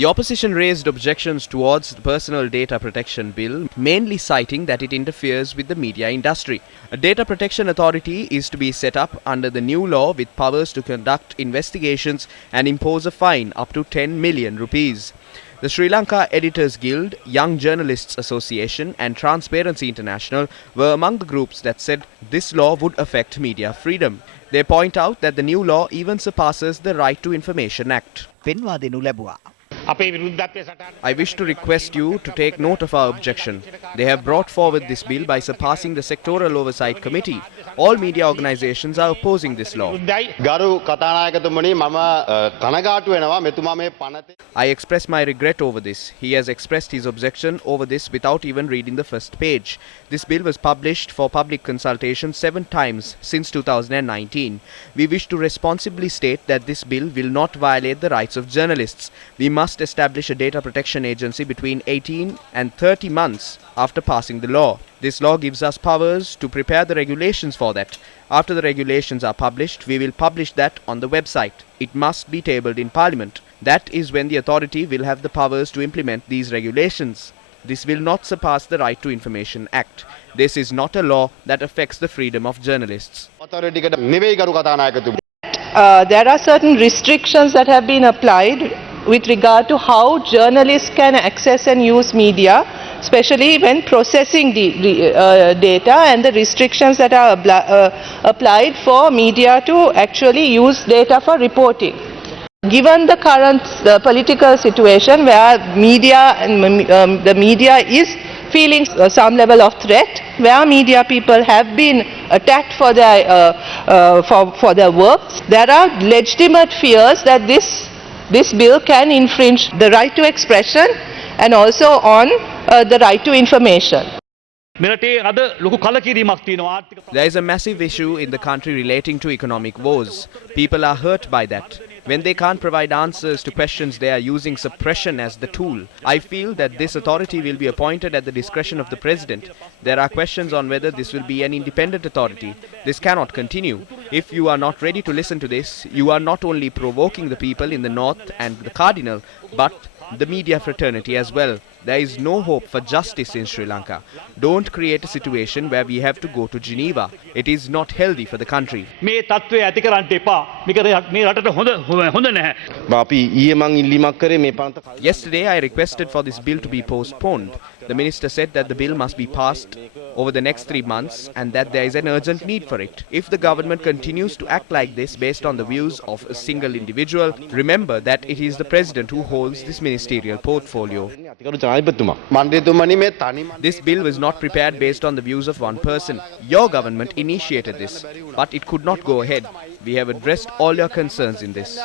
The opposition raised objections towards the Personal Data Protection Bill, mainly citing that it interferes with the media industry. A data protection authority is to be set up under the new law with powers to conduct investigations and impose a fine up to 10 million rupees. The Sri Lanka Editors Guild, Young Journalists Association and Transparency International were among the groups that said this law would affect media freedom. They point out that the new law even surpasses the Right to Information Act. I wish to request you to take note of our objection. They have brought forward this bill by surpassing the Sectoral Oversight Committee. All media organizations are opposing this law. I express my regret over this. He has expressed his objection over this without even reading the first page. This bill was published for public consultation 7 times since 2019. We wish to responsibly state that this bill will not violate the rights of journalists. We must establish a data protection agency between 18 and 30 months after passing the law. This law gives us powers to prepare the regulations for that. After the regulations are published, we will publish that on the website. It must be tabled in Parliament. That is when the authority will have the powers to implement these regulations. This will not surpass the Right to Information Act. This is not a law that affects the freedom of journalists. There are certain restrictions that have been applied with regard to how journalists can access and use media, especially when processing the data, and the restrictions that are applied for media to actually use data for reporting. Given the current political situation where the media is feeling some level of threat, where media people have been attacked for their works, there are legitimate fears that this bill can infringe the right to expression and also on the right to information. There is a massive issue in the country relating to economic woes. People are hurt by that. When they can't provide answers to questions, they are using suppression as the tool. I feel that this authority will be appointed at the discretion of the President. There are questions on whether this will be an independent authority. This cannot continue. If you are not ready to listen to this, you are not only provoking the people in the north and the cardinal, but the media fraternity as well. There is no hope for justice in Sri Lanka. Don't create a situation where we have to go to Geneva. It is not healthy for the country. Yesterday I requested for this bill to be postponed. The minister said that the bill must be passed over the next 3 months and that there is an urgent need for it. If the government continues to act like this based on the views of a single individual, remember that it is the president who holds this ministerial portfolio. This bill was not prepared based on the views of one person. Your government initiated this, but it could not go ahead. We have addressed all your concerns in this.